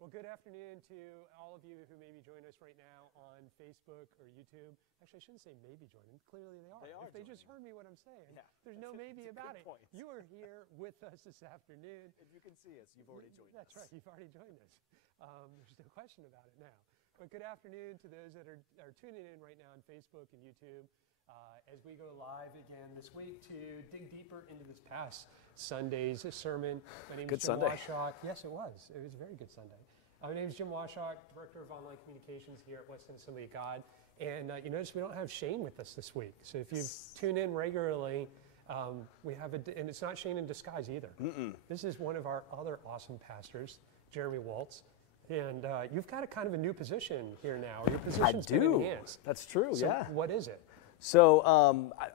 Well, good afternoon to all of you who may be joining us right now on Facebook or YouTube. Actually, I shouldn't say maybe joining. Clearly they are. If they just heard me what I'm saying, there's no maybe about it. Point. You are here with us this afternoon. If you can see us, you've already joined us. That's right. You've already joined us. There's no question about it now. But good afternoon to those that are tuning in right now on Facebook and YouTube. As we go live again this week to dig deeper into this past Sunday's sermon. My name is Jim Washok. Yes, it was. It was a very good Sunday. My name is Jim Washok, Director of Online Communications here at Weston Assembly of God. And you notice we don't have Shane with us this week. So if you tune in regularly, we have and it's not Shane in disguise either. This is one of our other awesome pastors, Jeremy Woltz. And you've got a kind of a new position here now. Your position's been enhanced. That's true, so yeah. What is it? So,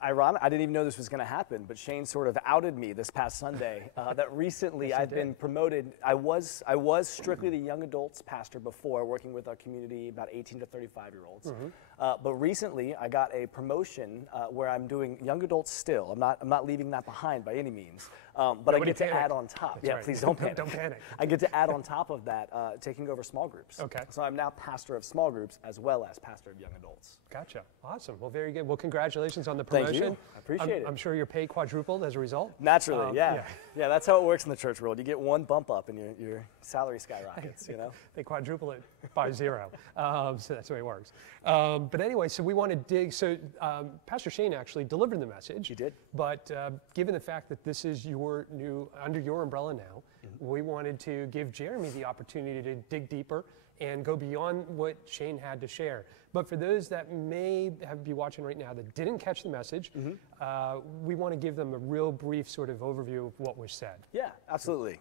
ironic, I didn't even know this was going to happen, but Shane sort of outed me this past Sunday that recently I've been promoted. I was strictly the young adults pastor before, working with our community, about 18 to 35-year-olds. But recently I got a promotion where I'm doing young adults still. I'm not leaving that behind by any means. But I get to add on top. That's right. Please don't panic. Don't panic. I get to add on top of that, taking over small groups. Okay. So I'm now pastor of small groups as well as pastor of young adults. Gotcha. Awesome. Well, very good. Well, congratulations on the promotion. Thank you. I appreciate it. I'm sure your pay quadrupled as a result. Naturally, yeah. That's how it works in the church world. You get one bump up and your salary skyrockets, you know? They quadruple it by 0. So that's the way it works. But anyway, so we want to dig. So Pastor Shane actually delivered the message. He did. But given the fact that this is your new, under your umbrella now, we wanted to give Jeremy the opportunity to dig deeper and go beyond what Shane had to share. But for those that may be watching right now that didn't catch the message, we want to give them a real brief sort of overview of what was said. Yeah, absolutely.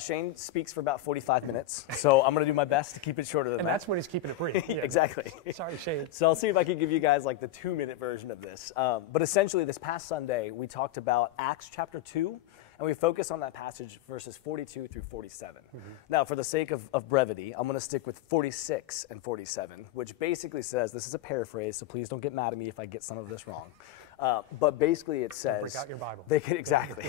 Shane speaks for about 45 minutes, so I'm going to do my best to keep it shorter than that. And that's when he's keeping it brief. Yeah. Exactly. Sorry, Shane. So I'll see if I can give you guys like the 2-minute version of this. But essentially, this past Sunday, we talked about Acts chapter 2, and we focus on that passage, verses 42 through 47. Now, for the sake of brevity, I'm going to stick with 46 and 47, which basically says, this is a paraphrase, so please don't get mad at me if I get some of this wrong. But basically it says, break out your Bible. Exactly.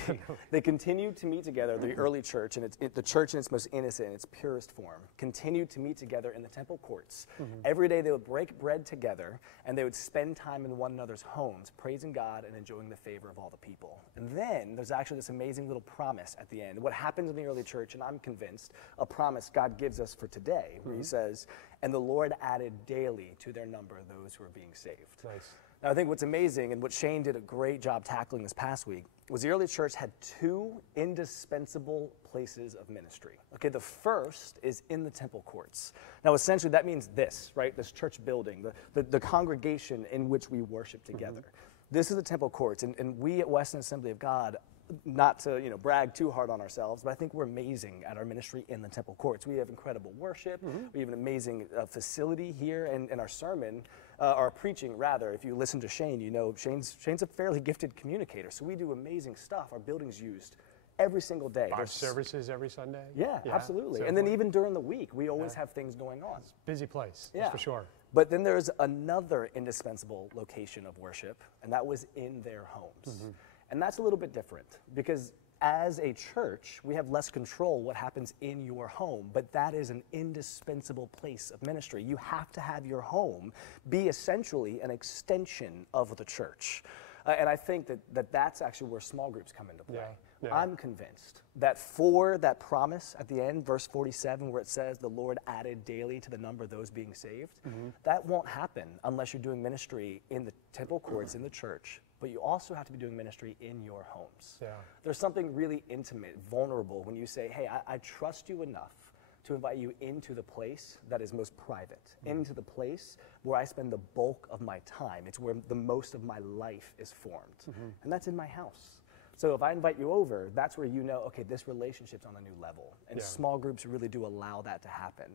They continued to meet together, the early church, and the church in its most innocent, in its purest form, continued to meet together in the temple courts. Every day they would break bread together, and they would spend time in one another's homes, praising God and enjoying the favor of all the people. And then there's actually this amazing little promise at the end. What happens in the early church, and I'm convinced, a promise God gives us for today, where he says, and the Lord added daily to their number those who are being saved. Nice. Now, I think what's amazing, and what Shane did a great job tackling this past week, was the early church had 2 indispensable places of ministry. Okay, the first is in the temple courts. Now, essentially, that means this, right? This church building, the congregation in which we worship together. This is the temple courts, and we at Weston Assembly of God, not to brag too hard on ourselves, but I think we're amazing at our ministry in the temple courts. We have incredible worship. We have an amazing facility here, and our sermon, our preaching rather, if you listen to Shane, you know Shane's a fairly gifted communicator, so we do amazing stuff. Our building's used every single day. 5 services every Sunday? Yeah, absolutely. So and then even during the week, we always have things going on. It's a busy place, that's for sure. But then there's another indispensable location of worship, and that was in their homes. And that's a little bit different because as a church, we have less control what happens in your home, but that is an indispensable place of ministry. You have to have your home be essentially an extension of the church. And I think that's actually where small groups come into play. I'm convinced that for that promise at the end, verse 47, where it says the Lord added daily to the number of those being saved, that won't happen unless you're doing ministry in the temple courts, in the church. But you also have to be doing ministry in your homes. There's something really intimate, vulnerable when you say, hey, I trust you enough to invite you into the place that is most private, into the place where I spend the bulk of my time. It's where the most of my life is formed. And that's in my house. So if I invite you over, that's where you know, okay, this relationship's on a new level. And small groups really do allow that to happen.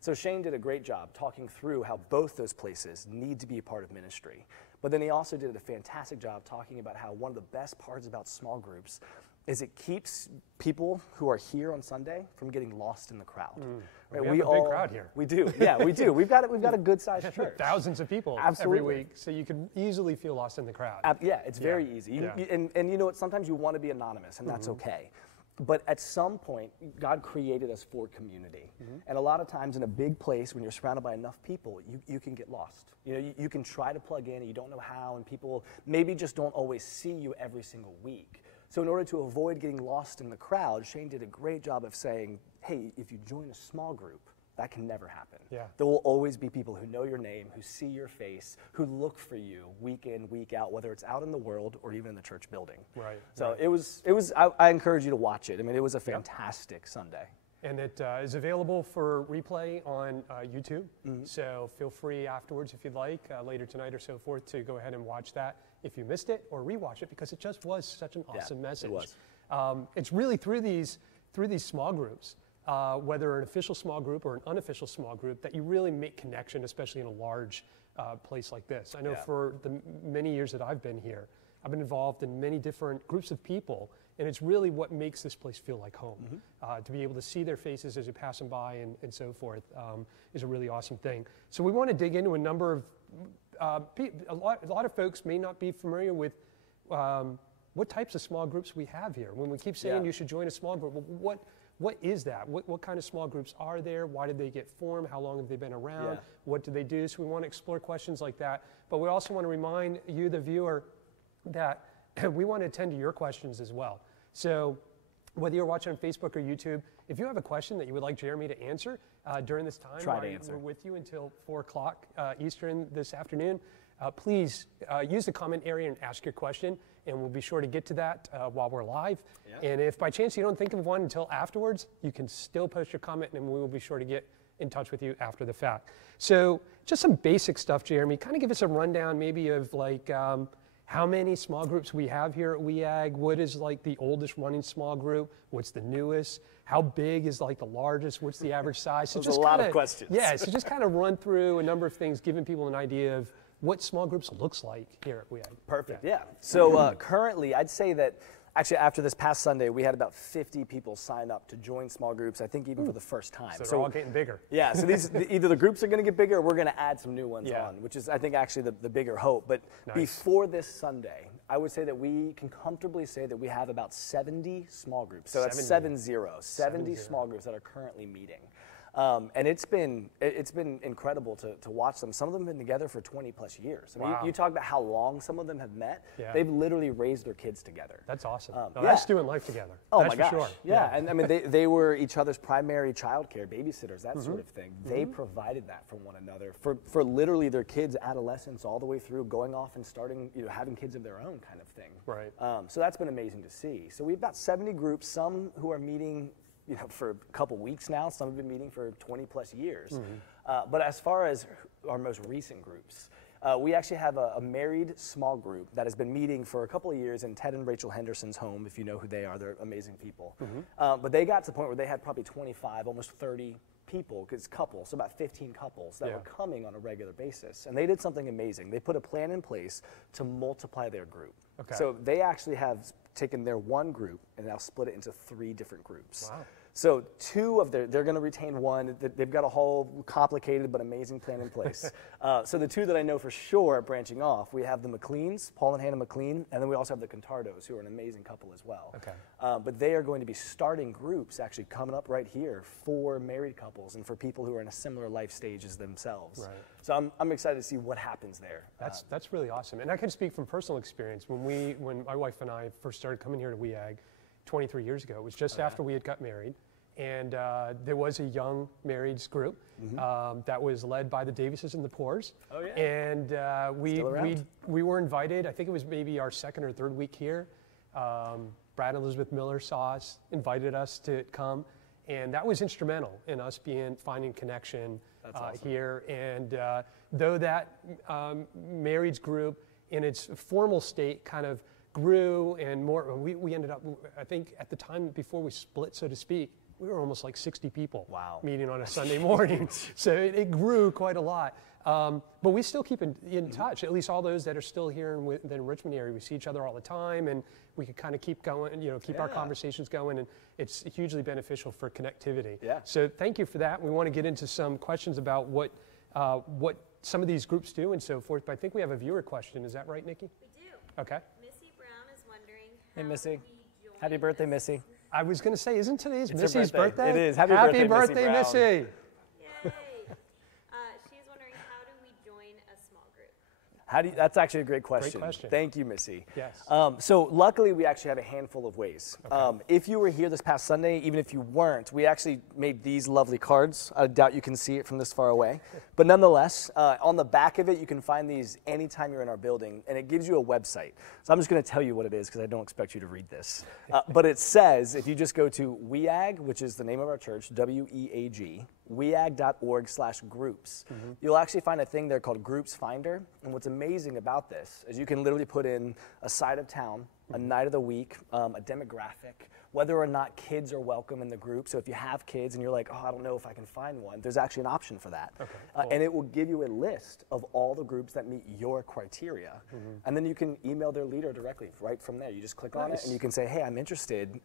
So Shane did a great job talking through how both those places need to be a part of ministry. But then he also did a fantastic job talking about how one of the best parts about small groups is it keeps people who are here on Sunday from getting lost in the crowd. Right? We have a big crowd here. We do, yeah, we do. We've got a good-sized church. Thousands of people every week, so you can easily feel lost in the crowd. Yeah, it's very easy. And you know what? Sometimes you want to be anonymous, and that's okay. But at some point, God created us for community. And a lot of times in a big place, when you're surrounded by enough people, you can get lost. You can try to plug in and you don't know how, and people maybe just don't always see you every single week. So in order to avoid getting lost in the crowd, Shane did a great job of saying, hey, if you join a small group, that can never happen. Yeah. There will always be people who know your name, who see your face, who look for you week in, week out, whether it's out in the world or even in the church building. Right. So it was. I encourage you to watch it. I mean, it was a fantastic Sunday. And it is available for replay on YouTube. So feel free afterwards, if you'd like, later tonight or so forth, to go ahead and watch that if you missed it, or rewatch it, because it just was such an awesome message. It was. It's really through these small groups, whether an official small group or an unofficial small group, that you really make connection, especially in a large place like this. I know for the many years that I've been here, I've been involved in many different groups of people, and it's really what makes this place feel like home. To be able to see their faces as you pass them by and so forth is a really awesome thing. So we want to dig into a number of, a lot of folks may not be familiar with what types of small groups we have here. When we keep saying you should join a small group, what is that? What kind of small groups are there? Why did they get formed? How long have they been around? What do they do? So we want to explore questions like that. But we also want to remind you, the viewer, that we want to attend to your questions as well. So whether you're watching on Facebook or YouTube, if you have a question that you would like Jeremy to answer during this time, we're with you until 4 o'clock Eastern this afternoon. Please use the comment area and ask your question, and we'll be sure to get to that while we're live. And if by chance you don't think of one until afterwards, you can still post your comment, and we will be sure to get in touch with you after the fact. So just some basic stuff, Jeremy. Kind of give us a rundown maybe of like how many small groups we have here at WEAG, what is like the oldest running small group, what's the newest, how big is like the largest, what's the average size. So just a lot of questions. Yeah, so just kind of run through a number of things, giving people an idea of what small groups looks like here at WEAG. Perfect, yeah. So currently, I'd say that actually after this past Sunday, we had about 50 people sign up to join small groups, I think even for the first time. So they're all getting bigger. Yeah, so these either the groups are going to get bigger or we're going to add some new ones on, which is I think actually the bigger hope. But before this Sunday, I would say that we can comfortably say that we have about 70 small groups. So that's 70 small groups that are currently meeting. And it's been incredible to watch them. Some of them have been together for 20 plus years. I mean, you talk about how long some of them have met. They've literally raised their kids together. That's awesome. That's doing life together. Oh that's my gosh. For sure. Yeah, and I mean, they were each other's primary child care, babysitters, that sort of thing. They provided that for one another for literally their kids' adolescence all the way through going off and starting, having kids of their own kind of thing. Right. So that's been amazing to see. So we've got 70 groups, some who are meeting for a couple weeks now. Some have been meeting for 20 plus years. But as far as our most recent groups, we actually have a married small group that has been meeting for a couple of years in Ted and Rachel Henderson's home. If you know who they are, they're amazing people. But they got to the point where they had probably 25, almost 30 people, because couples, so about 15 couples that were coming on a regular basis. And they did something amazing. They put a plan in place to multiply their group. So they actually have taken their one group and now split it into 3 different groups. Wow. So they're going to retain one. They've got a whole complicated but amazing plan in place. So the 2 that I know for sure are branching off. We have the McLeans, Paul and Hannah McLean, and then we also have the Contardos, who are an amazing couple as well. But they are going to be starting groups actually coming up right here for married couples and for people who are in a similar life stage as themselves. So I'm excited to see what happens there. That's really awesome. And I can speak from personal experience. When my wife and I first started coming here to WEAG 23 years ago, it was just after we had got married. And there was a young marrieds group that was led by the Davises and the Poors. And we were invited. I think it was maybe our 2nd or 3rd week here. Brad and Elizabeth Miller saw us, invited us to come, and that was instrumental in us finding connection here. And though that marrieds group in its formal state kind of grew and more, we ended up, I think at the time before we split, so to speak, we were almost like 60 people meeting on a Sunday morning. So it grew quite a lot. But we still keep in touch, at least all those that are still here in the Richmond area. We see each other all the time, and we can kind of keep going, keep our conversations going, and it's hugely beneficial for connectivity. So thank you for that. We want to get into some questions about what some of these groups do and so forth, but I think we have a viewer question. Is that right, Nikki? We do. Okay. Missy Brown is wondering Hey, how Missy. we join Happy birthday, this- Missy. I was going to say, isn't today's It's Missy's her birthday. birthday? It is. Happy birthday, Missy. Yay! She's wondering, how do we join a small group? That's actually a great question. Great question. Thank you, Missy. Yes. So luckily, we actually have a handful of ways. Okay. If you were here this past Sunday, even if you weren't, we actually made these lovely cards. I doubt you can see it from this far away. But nonetheless, on the back of it, you can find these anytime you're in our building, and it gives you a website. So I'm just going to tell you what it is because I don't expect you to read this. But it says, if you just go to WEAG, which is the name of our church, WEAG, weag.org/groups. You'll actually find a thing there called Groups Finder. And what's amazing about this is you can literally put in a side of town, a night of the week, a demographic, whether or not kids are welcome in the group. So if you have kids and you're like, oh, I don't know if I can find one, there's actually an option for that. Okay, cool. And it will give you a list of all the groups that meet your criteria. And then you can email their leader directly right from there. You just click on it and you can say, hey, I'm interested.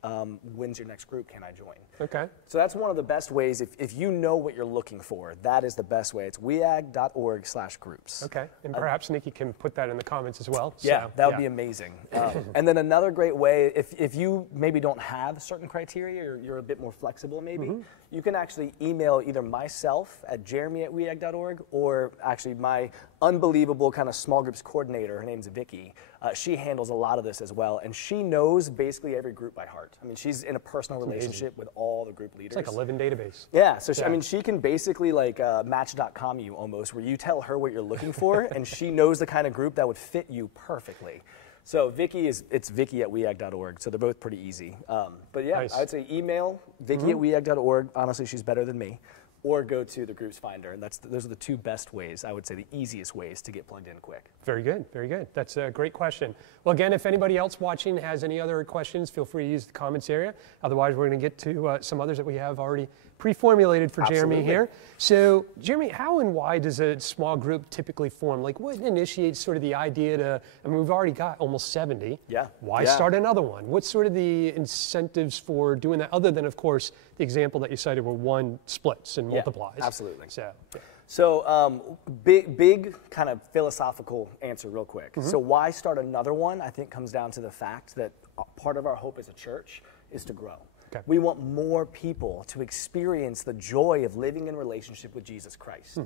When's your next group? Can I join? Okay. So that's one of the best ways. If you know what you're looking for, that is the best way. It's weag.org/groups. Okay. And perhaps Nikki can put that in the comments as well. Yeah, So, that would be amazing. And then another great way, if you maybe don't have certain criteria or you're a bit more flexible maybe, you can actually email either myself at jeremy@weag.org or actually my unbelievable kind of small groups coordinator, her name's Vicky. She handles a lot of this as well, and she knows basically every group by heart. I mean, she's in a personal relationship with all the group leaders. It's like a living database. Yeah, so I mean, she can basically like Match.com you almost, where you tell her what you're looking for, and she knows the kind of group that would fit you perfectly. So Vicky it's Vicky@weag.org, so they're both pretty easy. But yeah, Nice. I'd say email Vicky@weag.org. Honestly, she's better than me. Or go to the Groups Finder, and those are the two best ways, I would say, the easiest ways to get plugged in quick. Very good, very good. That's a great question. Well, again, if anybody else watching has any other questions, feel free to use the comments area. Otherwise, we're going to get to some others that we have already pre-formulated for Jeremy here. So, Jeremy, how and why does a small group typically form? Like, what initiates sort of the idea to, I mean, we've already got almost 70. Yeah. Why Yeah. start another one? What's sort of the incentives for doing that, other than, of course, the example that you cited where one splits and multiplies? Absolutely. So, yeah. So big kind of philosophical answer real quick. So why start another one, I think comes down to the fact that part of our hope as a church is to grow. Okay. We want more people to experience the joy of living in relationship with Jesus Christ.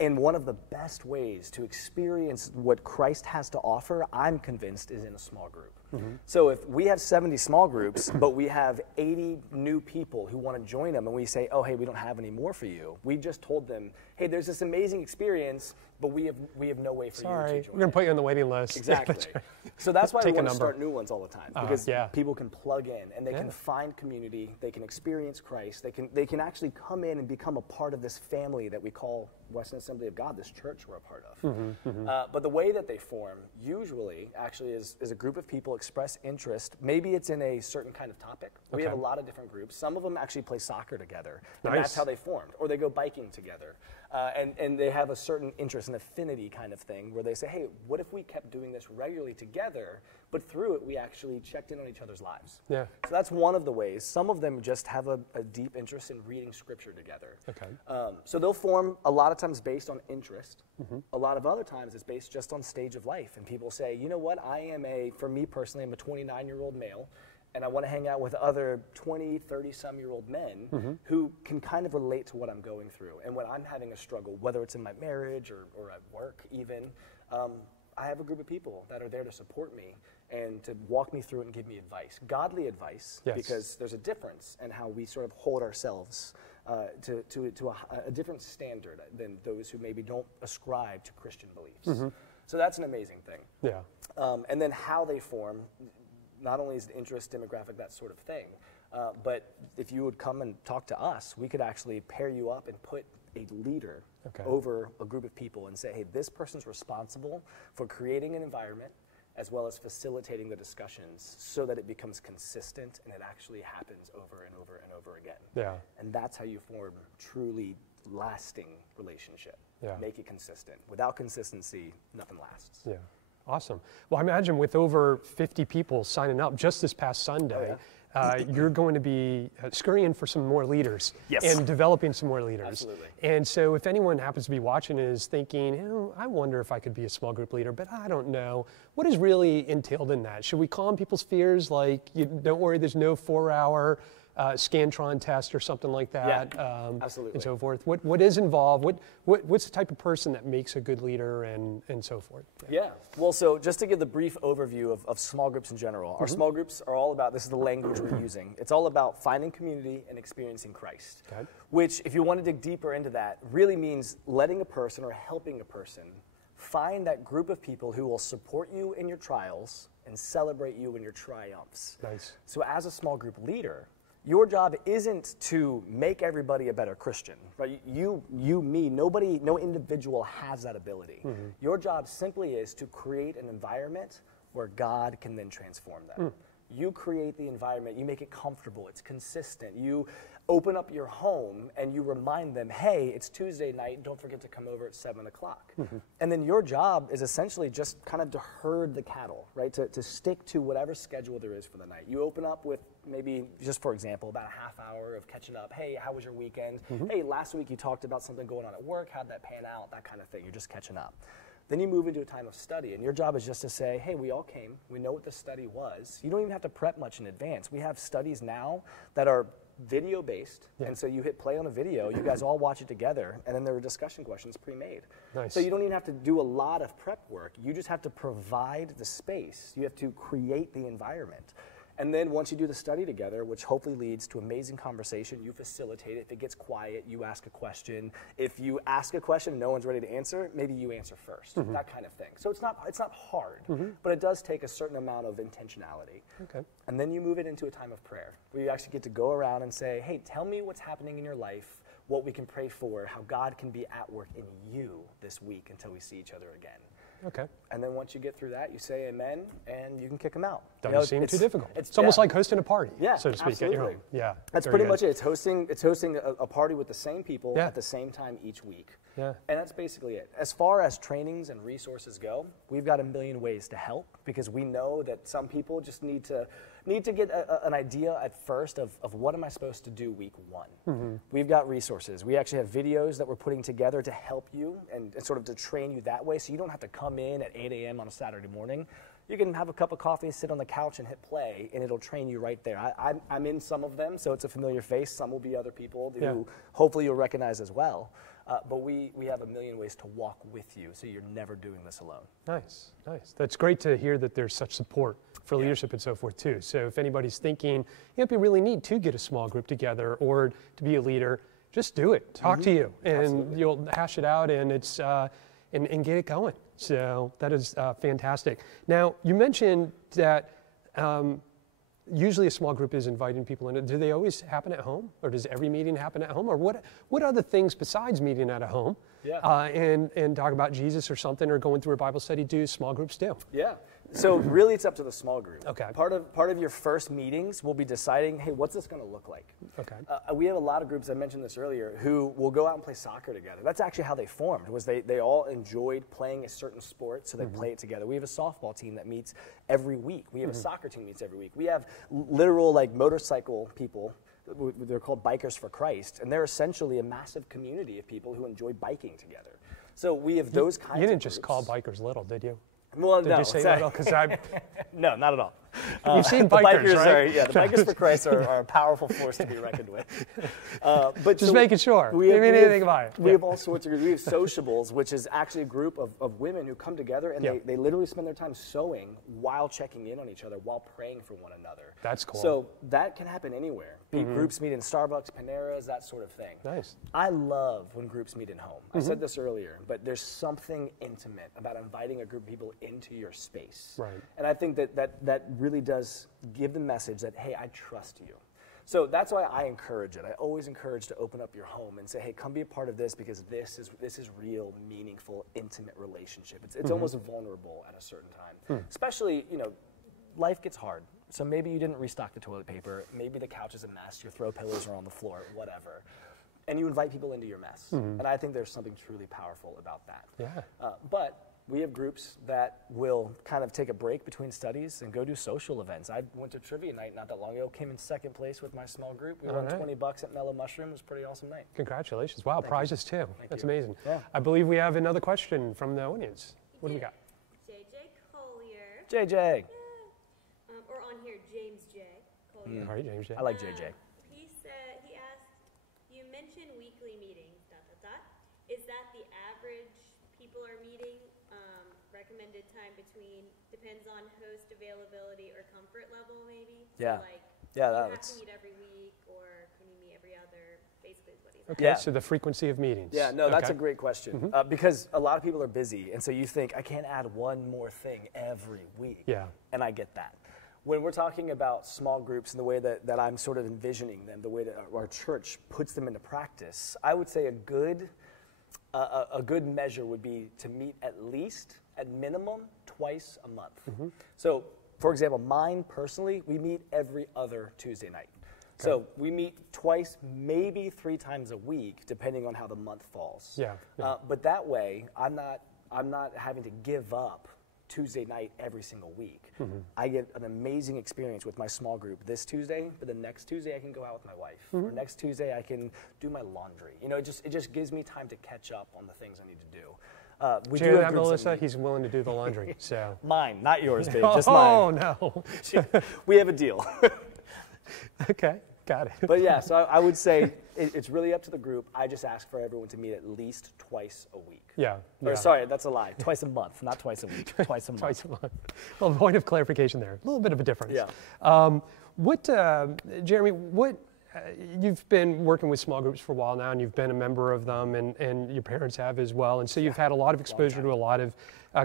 And one of the best ways to experience what Christ has to offer, I'm convinced, is in a small group. So if we have 70 small groups, but we have 80 new people who want to join them, and we say, oh, hey, we don't have any more for you. We just told them, hey, there's this amazing experience, but we have no way for you to Sorry, join. we're going to put you on the waiting list. Exactly. That's right. So that's why we Take a want to number. start new ones all the time, because yeah. people can plug in and they can find community, they can experience Christ, they can actually come in and become a part of this family that we call Western Assembly of God, this church we're a part of. But the way that they form usually actually is a group of people express interest. Maybe it's in a certain kind of topic. We have a lot of different groups. Some of them actually play soccer together, and that's how they formed, or they go biking together. And they have a certain interest and affinity kind of thing where they say, hey, what if we kept doing this regularly together, but through it we actually checked in on each other's lives? Yeah. So that's one of the ways. Some of them just have a deep interest in reading scripture together. Okay. So they'll form a lot of times based on interest. A lot of other times it's based just on stage of life. And people say, you know what, for me personally, I'm a 29-year-old male, and I want to hang out with other 20, 30-some-year-old men who can kind of relate to what I'm going through. And when I'm having a struggle, whether it's in my marriage or at work even, I have a group of people that are there to support me and to walk me through it and give me advice. Godly advice, because there's a difference in how we sort of hold ourselves to a different standard than those who maybe don't ascribe to Christian beliefs. So that's an amazing thing. Yeah. And then how they form, not only is the interest, demographic, that sort of thing, but if you would come and talk to us, we could actually pair you up and put a leader over a group of people and say, hey, this person's responsible for creating an environment as well as facilitating the discussions so that it becomes consistent and it actually happens over and over and over again. Yeah. And that's how you form truly lasting relationship. Yeah. Make it consistent. Without consistency, nothing lasts. Yeah. Awesome. Well, I imagine with over 50 people signing up just this past Sunday, you're going to be scurrying for some more leaders Yes. and developing some more leaders. Absolutely. And so if anyone happens to be watching and is thinking, I wonder if I could be a small group leader, but I don't know, what is really entailed in that? Should we calm people's fears like, don't worry, there's no 4-hour Scantron test or something like that, absolutely. and so forth? What is involved? What's the type of person that makes a good leader and so forth? Yeah. Well, so just to give the brief overview of small groups in general, our small groups are all about, this is the language we're using, it's all about finding community and experiencing Christ, Okay. which, if you want to dig deeper into that, really means letting a person or helping a person find that group of people who will support you in your trials and celebrate you in your triumphs. Nice. So as a small group leader, your job isn't to make everybody a better Christian, right? You, me, nobody, no individual has that ability. Your job simply is to create an environment where God can then transform them. You create the environment, you make it comfortable, it's consistent. You open up your home and you remind them, hey, it's Tuesday night, don't forget to come over at 7 o'clock. And then your job is essentially just kind of to herd the cattle, right? To stick to whatever schedule there is for the night. You open up with maybe, just for example, about a half hour of catching up. Hey, how was your weekend? Hey, last week you talked about something going on at work, how'd that pan out? That kind of thing, you're just catching up. Then you move into a time of study, and your job is just to say, hey, we all came, we know what the study was. You don't even have to prep much in advance. We have studies now that are video-based, and so you hit play on a video, you guys all watch it together, and then there are discussion questions pre-made. Nice. So you don't even have to do a lot of prep work. You just have to provide the space. You have to create the environment. And then once you do the study together, which hopefully leads to amazing conversation, you facilitate it. If it gets quiet, you ask a question. If you ask a question and no one's ready to answer, maybe you answer first, that kind of thing. So it's not hard, but it does take a certain amount of intentionality. Okay. And then you move it into a time of prayer, where you actually get to go around and say, hey, tell me what's happening in your life, what we can pray for, how God can be at work in you this week until we see each other again. Okay. And then once you get through that, you say amen, and you can kick them out. Doesn't seem too difficult. It's almost like hosting a party, so to speak, at your home. Yeah, that's pretty much it. It's hosting a party with the same people at the same time each week. Yeah. And that's basically it. As far as trainings and resources go, we've got a million ways to help, because we know that some people just need to get an idea at first of what am I supposed to do week one. We've got resources. We actually have videos that we're putting together to help you and sort of to train you that way, so you don't have to come in at 8 a.m. on a Saturday morning. You can have a cup of coffee, sit on the couch, and hit play, and it'll train you right there. I'm in some of them, so it's a familiar face. Some will be other people who hopefully you'll recognize as well. But we have a million ways to walk with you, so you're never doing this alone. Nice, nice. That's great to hear that there's such support for leadership and so forth too. So if anybody's thinking, it'd be really neat to get a small group together or to be a leader, just do it. Talk to you, and you'll hash it out, and it's and get it going. So that is fantastic. Now, you mentioned that usually a small group is inviting people in. Do they always happen at home, or does every meeting happen at home, or what other things besides meeting at a home and talk about Jesus or something, or going through a Bible study do small groups do? Yeah. So really it's up to the small group. Okay. Part of your first meetings will be deciding, hey, what's this going to look like? Okay. We have a lot of groups, I mentioned this earlier, who will go out and play soccer together. That's actually how they formed, was they all enjoyed playing a certain sport, so they play it together. We have a softball team that meets every week. We have a soccer team that meets every week. We have literal like motorcycle people. They're called Bikers for Christ, and they're essentially a massive community of people who enjoy biking together. So we have those kinds of You didn't groups. just call bikers little, did you? Well, Did you say little? Because I no, not at all. You've seen bikers, right? The Bikers for Christ are a powerful force to be reckoned with. But just making sure. We have all sorts of groups. We have sociables, which is actually a group of women who come together and they literally spend their time sewing while checking in on each other, while praying for one another. That's cool. So that can happen anywhere. Groups meet in Starbucks, Paneras, that sort of thing. Nice. I love when groups meet at home. I said this earlier, but there's something intimate about inviting a group of people into your space. Right. And I think that really does give the message that, hey, I trust you. So that's why I encourage it. I always encourage to open up your home and say, hey, come be a part of this, because this is real, meaningful, intimate relationship. It's almost vulnerable at a certain time. Especially, life gets hard. So maybe you didn't restock the toilet paper. Maybe the couch is a mess. Your throw pillows are on the floor, whatever. And you invite people into your mess. And I think there's something truly powerful about that. Yeah. But We have groups that will kind of take a break between studies and go do social events. I went to trivia night not that long ago, came in second place with my small group. We won $20 at Mellow Mushroom. It was a pretty awesome night. Congratulations. Wow, prizes too. That's amazing. Yeah. I believe we have another question from the audience. What do we got? JJ Collier. JJ. Yeah. Or on here, James J. Collier. All right, James J. I like JJ. He asked, you mentioned weekly meetings, ... Is that the average people are meeting? Recommended time between, depends on host availability or comfort level maybe? Yeah. So like, yeah, you have that's... to meet every week, or can you meet every other, basically is what he's Okay, Yeah. so the frequency of meetings. Yeah, no, that's a great question. Because a lot of people are busy, and so you think, I can't add one more thing every week. Yeah. And I get that. When we're talking about small groups and the way that I'm sort of envisioning them, the way that our church puts them into practice, I would say a good measure would be to meet at least, at minimum, twice a month. So, for example, mine personally, we meet every other Tuesday night. Okay. So we meet twice, maybe 3 times a week, depending on how the month falls. Yeah. But that way, I'm not having to give up Tuesday night every single week. I get an amazing experience with my small group this Tuesday, but the next Tuesday I can go out with my wife. Or next Tuesday I can do my laundry. You know, it just gives me time to catch up on the things I need to do. We do do have that, groups Melissa? He's willing to do the laundry. So mine, not yours, babe. Just mine. Oh no. We have a deal. Okay, got it. But yeah, so I would say it's really up to the group. I just ask for everyone to meet at least twice a week. Yeah. Or sorry, that's a lie. Twice a month, not twice a week. Twice a month. Twice a month. Well, point of clarification there. A little bit of a difference. Yeah. Jeremy, you've been working with small groups for a while now, and you've been a member of them, and your parents have as well, and so you've had a lot of exposure to a lot of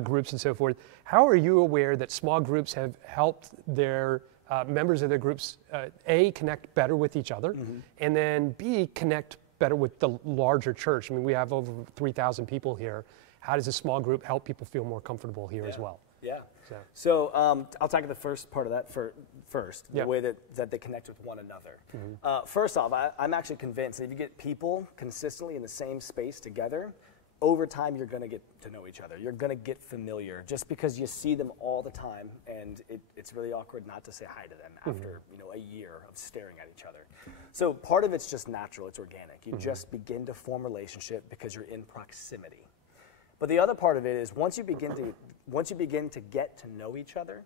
groups and so forth. How are you aware that small groups have helped their members of their groups, A, connect better with each other, and then B, connect better with the larger church? I mean, we have over 3,000 people here. How does a small group help people feel more comfortable here as well? Yeah. So I'll tackle the first part of that first, the way that they connect with one another. First off, I'm actually convinced that if you get people consistently in the same space together, over time you're going to get to know each other. You're going to get familiar just because you see them all the time, and it's really awkward not to say hi to them after a year of staring at each other. So part of it's just natural, it's organic. You just begin to form a relationship because you're in proximity. But the other part of it is once you begin to get to know each other,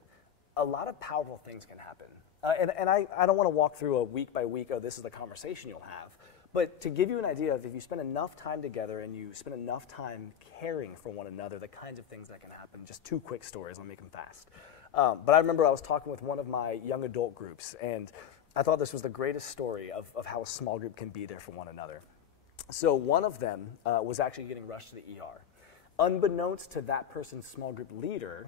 a lot of powerful things can happen. And I don't want to walk through a week by week, this is the conversation you'll have. But to give you an idea of if you spend enough time together and you spend enough time caring for one another, the kinds of things that can happen. Just 2 quick stories, I'll make them fast. But I remember I was talking with one of my young adult groups, and I thought this was the greatest story of how a small group can be there for one another. So one of them was actually getting rushed to the ER. Unbeknownst to that person's small group leader,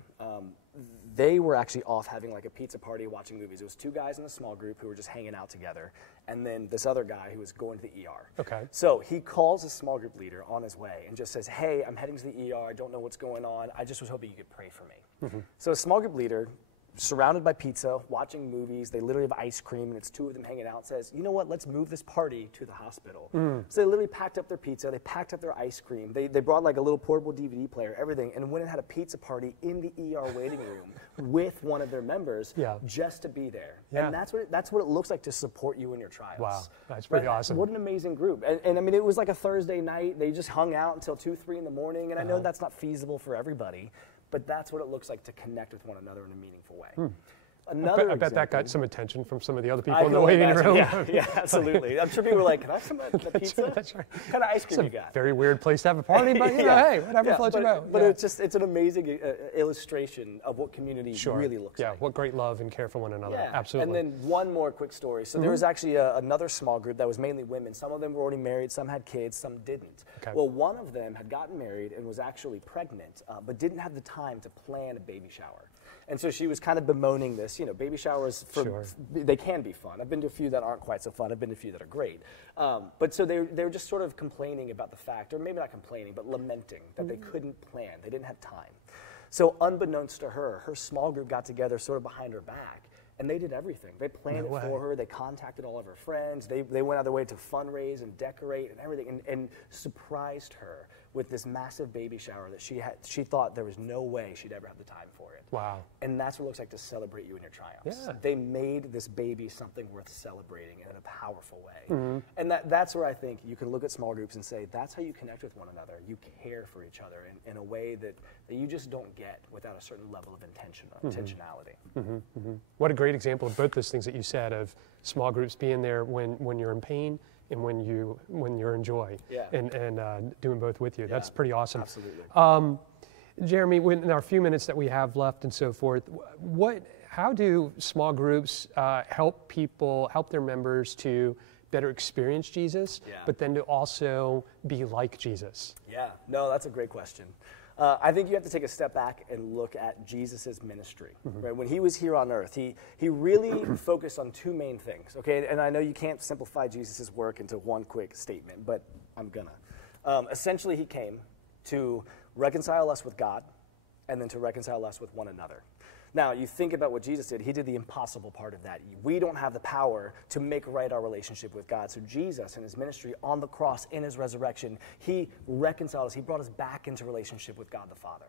they were actually off having like a pizza party, watching movies. It was 2 guys in the small group who were just hanging out together, and then this other guy who was going to the ER. Okay. So he calls his small group leader on his way and just says, hey, I'm heading to the ER. I don't know what's going on. I just was hoping you could pray for me. So a small group leader, surrounded by pizza, watching movies, they literally have ice cream, and it's 2 of them hanging out, says, you know what, let's move this party to the hospital. So they literally packed up their pizza, they packed up their ice cream, they brought like a little portable DVD player, everything, and went and had a pizza party in the ER waiting room with one of their members just to be there. Yeah. And that's what it looks like to support you in your trials. Wow, that's pretty awesome. What an amazing group. And I mean, it was like a Thursday night, they just hung out until 2, 3 in the morning, and I know that's not feasible for everybody, but that's what it looks like to connect with one another in a meaneful way. I bet that got some attention from some of the other people in the waiting room. Yeah, absolutely. I'm sure people were like, can I have some of the pizza? That's right. What kind of ice cream you got? Very weird place to have a party, but hey, whatever floats your boat. But it's an amazing illustration of what community really looks like. Yeah, what great love and care for one another. Yeah. Absolutely. And then one more quick story. So there was actually another small group that was mainly women. Some of them were already married, some had kids, some didn't. Okay. Well, one of them had gotten married and was actually pregnant, but didn't have the time to plan a baby shower. And so she was kind of bemoaning this. Baby showers, they can be fun. I've been to a few that aren't quite so fun. I've been to a few that are great. But so they were just sort of complaining about the fact, or maybe not complaining, but lamenting that they couldn't plan. They didn't have time. So unbeknownst to her, her small group got together sort of behind her back, and they did everything. They planned it for her. They contacted all of her friends. They went out of their way to fundraise and decorate and everything and surprised her with this massive baby shower that she thought there was no way she'd ever have the time for it. Wow. And that's what it looks like to celebrate you and your triumphs. Yeah. They made this baby something worth celebrating in a powerful way. And that's where I think you can look at small groups and say, that's how you connect with one another. You care for each other in a way that you just don't get without a certain level of intentionality. What a great example of both those things that you said, of small groups being there when you're in pain and when you're in joy, and doing both with you. That's pretty awesome. Absolutely. Jeremy, in our few minutes that we have left and so forth, how do small groups help their members to better experience Jesus, but then to also be like Jesus? Yeah, no, that's a great question. I think you have to take a step back and look at Jesus' ministry. Right? When he was here on earth, he really focused on two main things. Okay, and I know you can't simplify Jesus' work into one quick statement, but I'm gonna. Essentially, he came to reconcile us with God, and then to reconcile us with one another. Now, you think about what Jesus did. He did the impossible part of that. We don't have the power to make right our relationship with God. So Jesus, in his ministry on the cross, in his resurrection, he reconciled us. He brought us back into relationship with God the Father.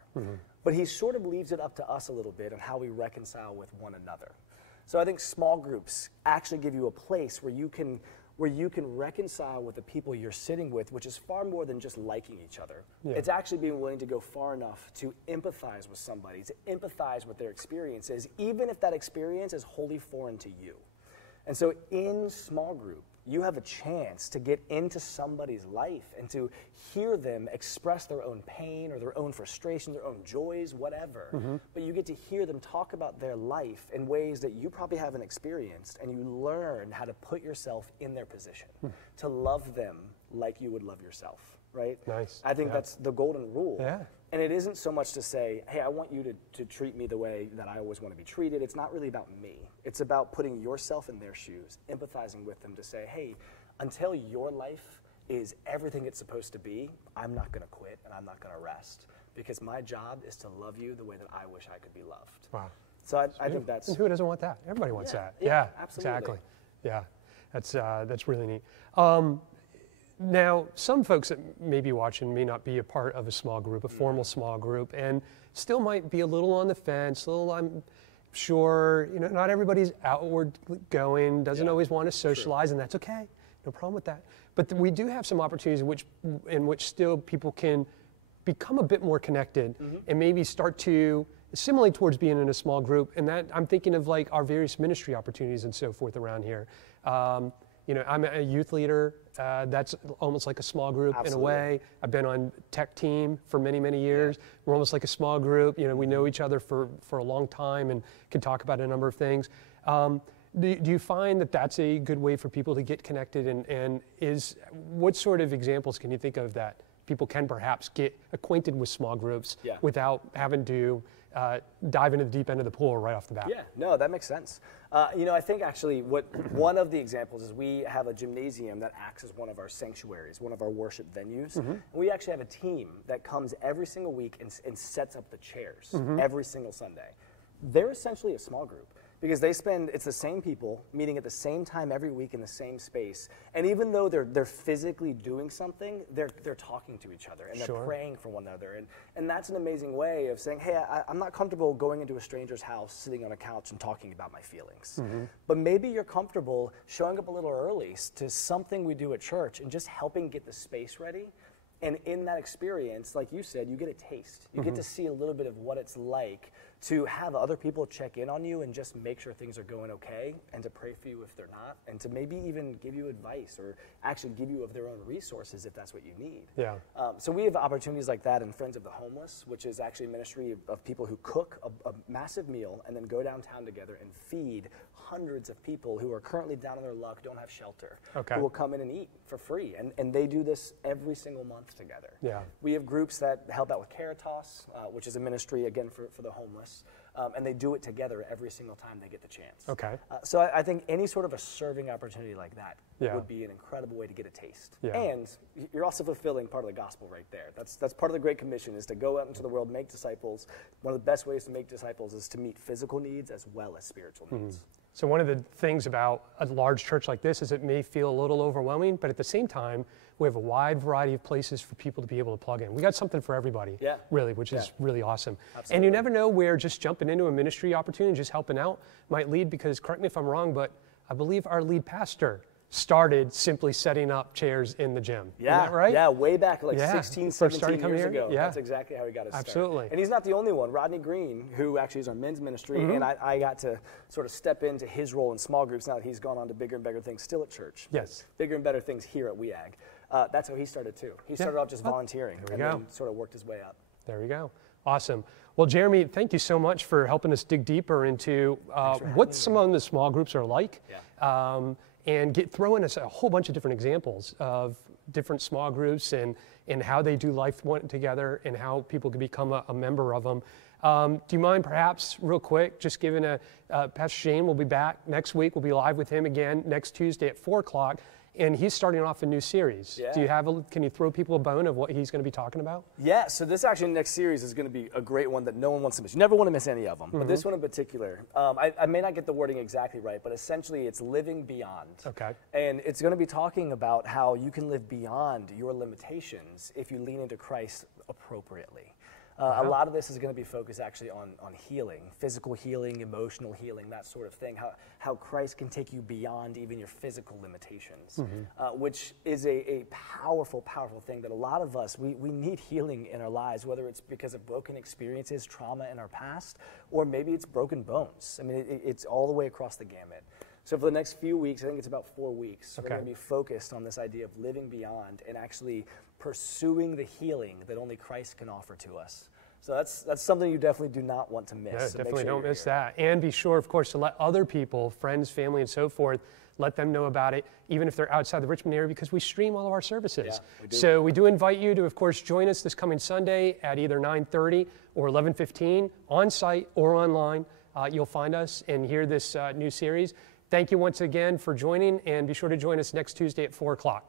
But he sort of leaves it up to us a little bit on how we reconcile with one another. So I think small groups actually give you a place where you can reconcile with the people you're sitting with, which is far more than just liking each other. It's actually being willing to go far enough to empathize with somebody, to empathize with their experiences, even if that experience is wholly foreign to you. And so in small group, you have a chance to get into somebody's life and to hear them express their own pain or their own frustration, their own joys, whatever. But you get to hear them talk about their life in ways that you probably haven't experienced, and you learn how to put yourself in their position, to love them like you would love yourself, right? Nice. I think that's the golden rule. Yeah. And it isn't so much to say, hey, I want you to treat me the way that I always want to be treated. It's not really about me. It's about putting yourself in their shoes, empathizing with them to say, hey, until your life is everything it's supposed to be, I'm not going to quit and I'm not going to rest, because my job is to love you the way that I wish I could be loved. Wow. So I think that's... And who doesn't want that? Everybody wants that. Yeah, absolutely. Exactly. Yeah, that's really neat. Now, some folks that may be watching may not be a part of a small group, a formal small group, and still might be a little on the fence, I'm sure, not everybody's outward going, doesn't always want to socialize, and that's okay. No problem with that. But we do have some opportunities in which still people can become a bit more connected and maybe start to assimilate towards being in a small group. And that I'm thinking of like our various ministry opportunities and so forth around here. I'm a youth leader. That's almost like a small group. Absolutely. In a way. I've been on tech team for many, many years. We're almost like a small group. We know each other for a long time and can talk about a number of things. Do you find that that's a good way for people to get connected? And what sort of examples can you think of that people can perhaps get acquainted with small groups without having to dive into the deep end of the pool right off the bat? Yeah, no, that makes sense. I think actually one of the examples is we have a gymnasium that acts as one of our sanctuaries, one of our worship venues. And we actually have a team that comes every single week and sets up the chairs every single Sunday. They're essentially a small group, because it's the same people meeting at the same time every week in the same space. And even though they're physically doing something, they're talking to each other and they're praying for one another. And that's an amazing way of saying, hey, I'm not comfortable going into a stranger's house, sitting on a couch and talking about my feelings. But maybe you're comfortable showing up a little early to something we do at church and just helping get the space ready. And in that experience, like you said, you get a taste. You get to see a little bit of what it's like to have other people check in on you and just make sure things are going okay, and to pray for you if they're not, and to maybe even give you advice or actually give you of their own resources if that's what you need. Yeah. So we have opportunities like that in Friends of the Homeless, which is actually a ministry of people who cook a massive meal and then go downtown together and feed hundreds of people who are currently down on their luck, don't have shelter, who will come in and eat for free. And they do this every single month together. Yeah. We have groups that help out with Caritas, which is a ministry, again, for the homeless. And they do it together every single time they get the chance. Okay. So I think any sort of a serving opportunity like that would be an incredible way to get a taste. Yeah. And you're also fulfilling part of the gospel right there. That's part of the Great Commission, is to go out into the world, make disciples. One of the best ways to make disciples is to meet physical needs as well as spiritual needs. So one of the things about a large church like this is it may feel a little overwhelming, but at the same time, we have a wide variety of places for people to be able to plug in. We got something for everybody, really, which is really awesome. Absolutely. And you never know where just jumping into a ministry opportunity, just helping out, might lead, because correct me if I'm wrong, but I believe our lead pastor started simply setting up chairs in the gym. Yeah, isn't that right? Yeah, way back like 16, 17 years here? ago. Yeah. That's exactly how he got his start. Absolutely. And he's not the only one. Rodney Green, who actually is our men's ministry, and I got to sort of step into his role in small groups now that he's gone on to bigger and better things still at church. Yes. Bigger and better things here at WEAG. That's how he started too. He started off just volunteering and then sort of worked his way up. There we go. Awesome. Well, Jeremy, thank you so much for helping us dig deeper into what some of the small groups are like. And throw in us a whole bunch of different examples of different small groups and how they do life together and how people can become a member of them. Do you mind perhaps real quick just giving Pastor Shane will be back next week. We'll be live with him again next Tuesday at 4 o'clock. And he's starting off a new series. Yeah. Do you can you throw people a bone of what he's going to be talking about? Yeah, so this actually next series is going to be a great one that no one wants to miss. You never want to miss any of them, but this one in particular, I may not get the wording exactly right, but essentially it's living beyond. Okay. And it's going to be talking about how you can live beyond your limitations if you lean into Christ appropriately. A lot of this is going to be focused actually on healing, physical healing, emotional healing, that sort of thing, how Christ can take you beyond even your physical limitations, which is a powerful, powerful thing that a lot of us, we need healing in our lives, whether it's because of broken experiences, trauma in our past, or maybe it's broken bones. I mean, it's all the way across the gamut. So for the next few weeks, I think it's about 4 weeks, we're going to be focused on this idea of living beyond and actually pursuing the healing that only Christ can offer to us. So that's something you definitely do not want to miss. Yeah, so definitely don't miss that. And be sure, of course, to let other people, friends, family, and so forth, let them know about it, even if they're outside the Richmond area, because we stream all of our services. Yeah, we do. So we do invite you to, of course, join us this coming Sunday at either 9:30 or 11:15, on site or online. You'll find us and hear this new series. Thank you once again for joining, and be sure to join us next Tuesday at 4 o'clock.